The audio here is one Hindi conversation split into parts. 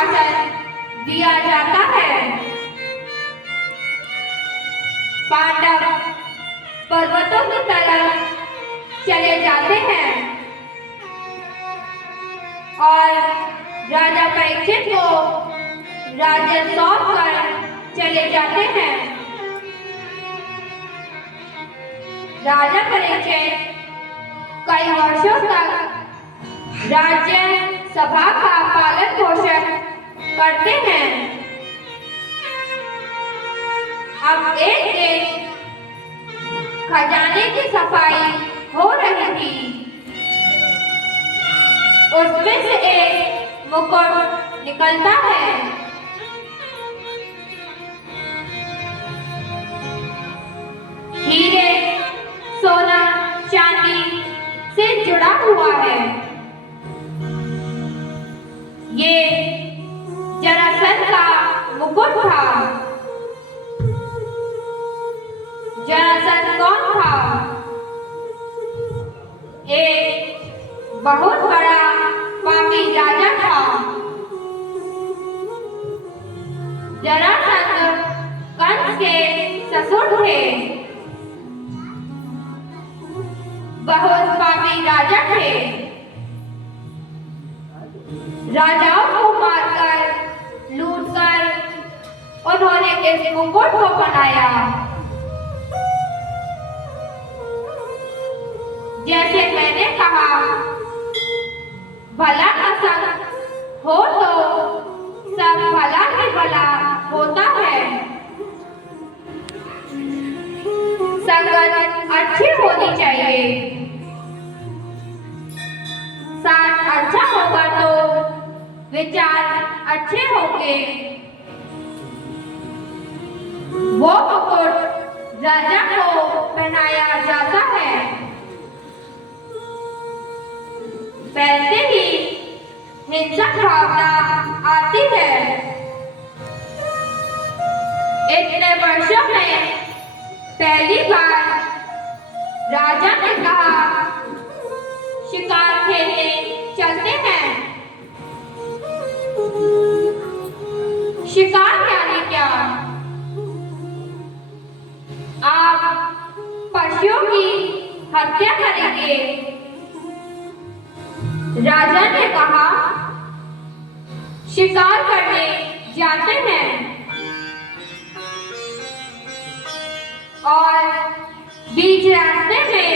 सिंहासन दिया जाता है। पांडव पर्वतों की तरफ चले जाते हैं और राजा परीक्षित को राज्य सौंप कर चले जाते हैं। राजा परीक्षित कई वर्षों तक राज्य सभा का पालन पोषण करते हैं। अब एक दिन खजाने की सफाई हो रही थी। उसमें से एक मुकुट निकलता है। हीरे, सोना, चांदी से जुड़ा हुआ है। ये जरासंध का मुकुट था। जरासंध कौन था? एक बहुत बड़ा पापी राजा था। जरासंध कंस के ससुर थे। बहुत पापी राजा थे। राजाओं को मारकर, लूटकर उन्होंने इस मुकुट को बनाया। जैसे मैंने कहा, भला का संग हो तो सब भला ही भला होता है। संगत अच्छी होनी चाहिए। साथ अच्छा होगा तो विचार अच्छे होंगे। वो मुकुट राजा को पहनाया जाता है। पहनते ही हिंसक भावना आती है। इतने वर्षों में पहली बार राजा ने कहा, शिकार खेलने चलते हैं। शिकार यानी क्या? आप पशुओं की हत्या करेंगे। राजा ने कहा, शिकार करने जाते हैं। और बीच रास्ते में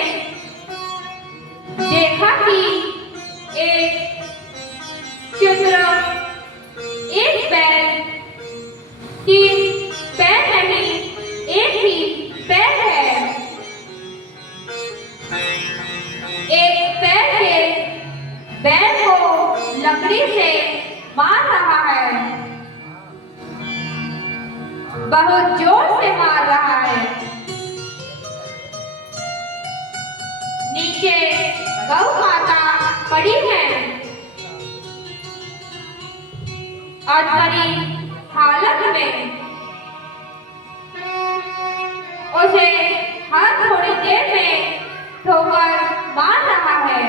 देखा कि एक शूद्र, एक बैल, तीन पैर नहीं, एक ही पैर है। एक पैर के बैल को लकड़ी से मार रहा है। बहुत जोर से मार रहा है। नीचे गौ माता पड़ी है। अधमरी हालत में उसे हर थोड़ी देर में ठोकर मार रहा है।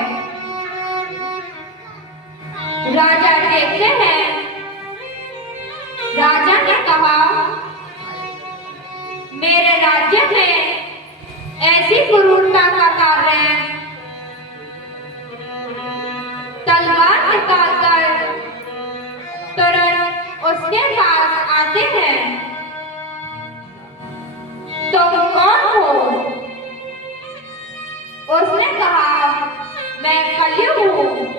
राजा देखते हैं। राजा ने कहा, मेरे राज्य में ऐसी क्रूरता का कार्य तलवार निकालकर तुरंत उसके पास आते हैं। तुम कौन हो? उसने कहा, मैं कलयुग हूँ।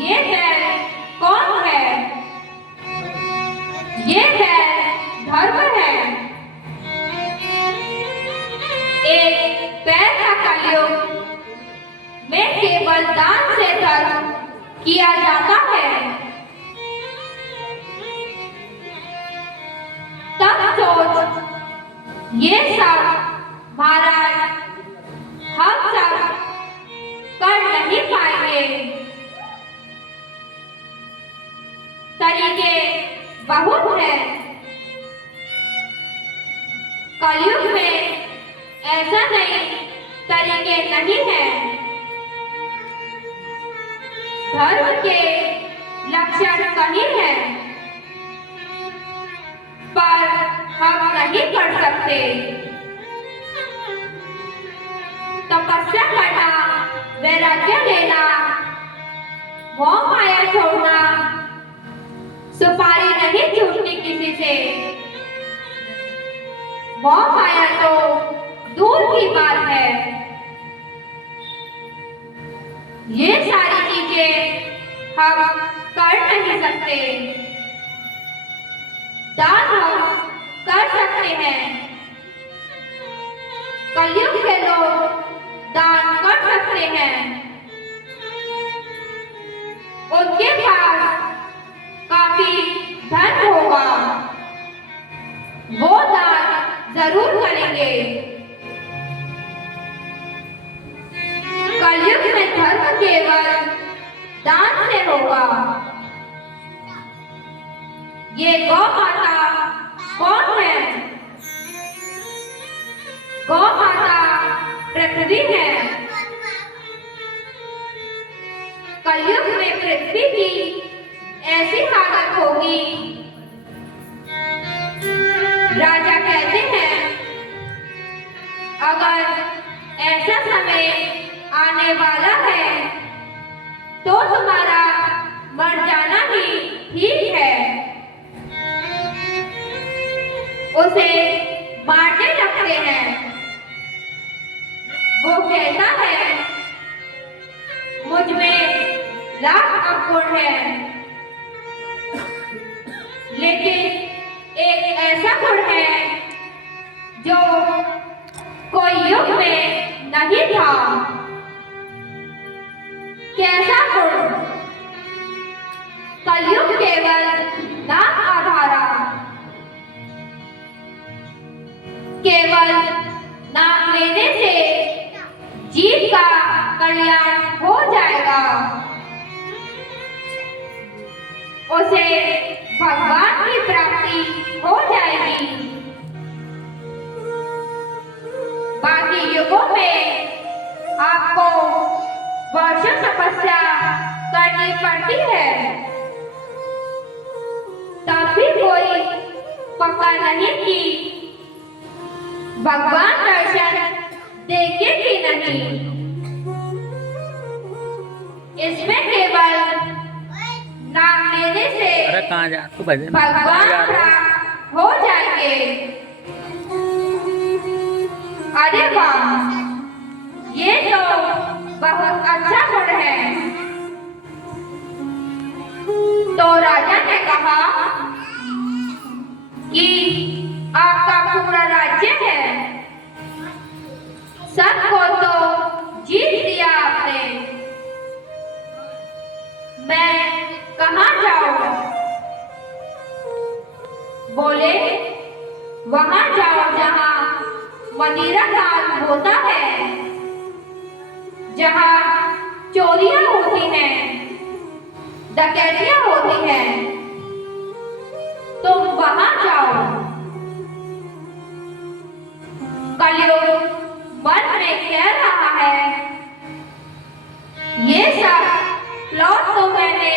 ये बैल कौन है? ये बैल धर्म है। एक पैर का कलयुग में केवल दान से धर्म किया जाता है। तब सोच, ये सब महाराज हम सब कर नहीं पाएंगे। तरीके बहुत हैं। कलयुग में ऐसा नहीं तरीके नहीं हैं। धर्म के लक्षण कहीं है, पर हम नहीं कर सकते। तपस्या करना, वैराग्य लेना, मोह माया छोड़ना, सुपारी नहीं छूटती किसी से। मोह माया तो दूर की बात है। ये सारी चीजें हम कर नहीं सकते। दान हम कर सकते हैं। कलयुग के लोग दान कर सकते हैं। उनके पास काफी धन होगा, वो दान जरूर करेंगे। कलयुग में धर्म केवल दान से होगा। ये गौ माता कौन है? गौ माता पृथ्वी है। कलयुग में पृथ्वी की ऐसी हालत होगी, राजा कहते हैं अगर ऐसा समय आने वाला है तो तुम्हारा मर जाना ही ठीक है। उसे मारने लगते हैं। वो कहता है मुझ में लाख अवगुण है, लेकिन एक ऐसा गुण है जो कोई युग में नहीं था। कैसा गुण? कलयुग केवल नाम आधारा। केवल नाम लेने से जीव का कल्याण हो जाएगा। उसे भगवान की प्राप्ति हो जाएगी। बाकी युगों में आपको वर्षों तपस्या करनी पड़ती है, तब भी कोई पक्का नहीं कि भगवान दर्शन देंगे कि नहीं। इसमें केवल नाम लेने से भगवान प्राप्त हो जाएंगे। अरे वाह, ये तो बहुत अच्छा गुण है। तो राजा ने कहा कि आपका पूरा राज्य है, सबको तो जीत लिया आपने, मैं कहाँ जाऊं? बोले वहां जाओ जहां मदिरा दान होता है, जहां चोरियां होती हैं, डकैतियां होती हैं, तुम वहां जाओ। कलयुग मन में कह रहा है ये सब प्लॉट तो मैंने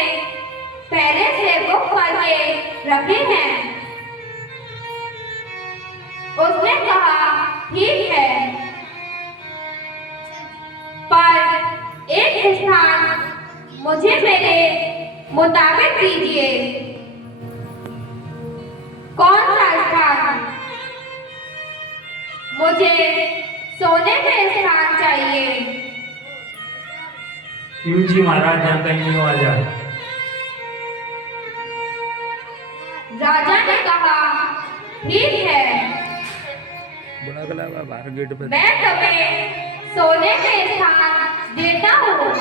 पहले से बुक करके रखे हैं। उसने कहा ठीक है, पर एक स्थान मुझे मेरे मुताबिक दीजिए। कौन सा स्थान? मुझे सोने का स्थान चाहिए। क्यों जी महाराज, यहाँ कहीं आ जाए। राजा ने कहा ठीक है, बाहर गेट पे मैं तुम्हें सोने के स्थान देता हूँ।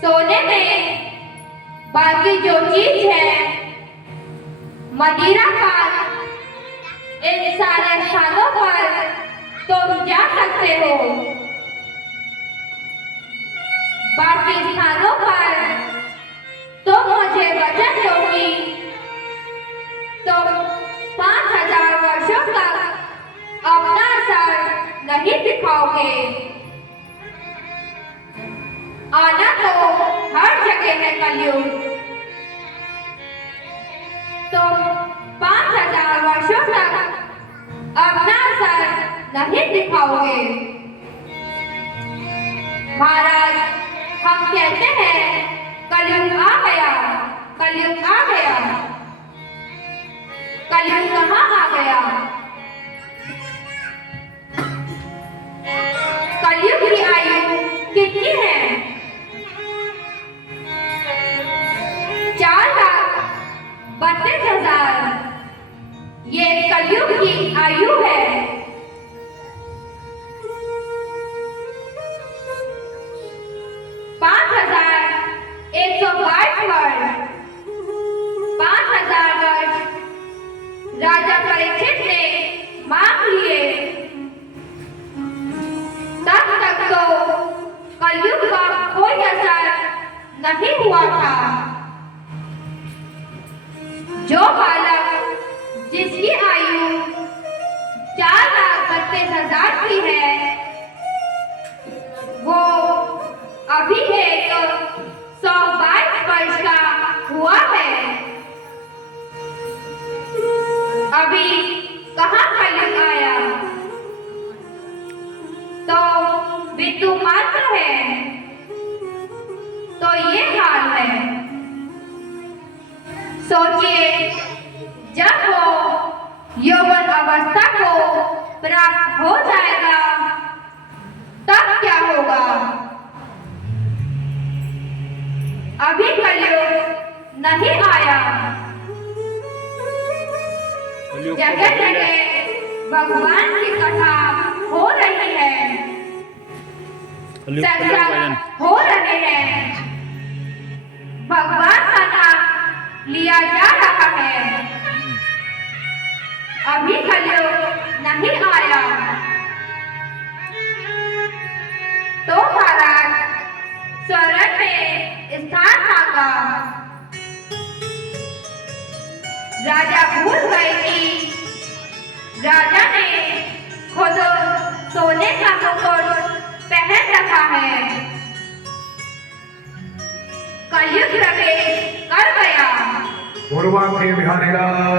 सोने में बाकी जो चीज है, मदिरा पान, इन सारे स्थानों पर तुम जा सकते हो। बाकी स्थानों पर तुम मुझे वचन दो कि तुम 5000 वर्षों तक अपना असर नहीं दिखाओगे। आना तो कलयुग, तो 5000 वर्षों तक अपना सर नहीं दिखाओगे। महाराज, हम कहते हैं कलयुग आ गया, कलयुग आ गया। कलयुग कहाँ आ गया? कलयुग की आयु कितनी है? 4,32,000 ये कलयुग की आयु है। 5,122 वर्ष, 5,000 वर्ष राजा परीक्षित ने मांग लिए। तब तक तो कलयुग का कोई असर नहीं हुआ था। जो बालक जिसकी आयु 4,32,000 की है, वो अभी एक 122 वर्ष का हुआ है। अभी कहाँ कलयुग आया? तो बिंदु मात्र है। तो ये हाल है। सोचिए, जब वो यौवन अवस्था को प्राप्त हो जाएगा तब क्या होगा? अभी कलयुग नहीं आया। जगह जगह भगवान की कथा हो रही है, सत्संग हो रहे हैं, भगवान का नाम लिया जा रहा है। अभी कलयुग नहीं आया। तो महाराज स्वर्ण में स्थान मांगा। राजा भूल गए कि राजा ने खुद सोने का मुकुट पहन रखा है। कलयुग प्रवेश कर गया। पूर्वा के बिहारी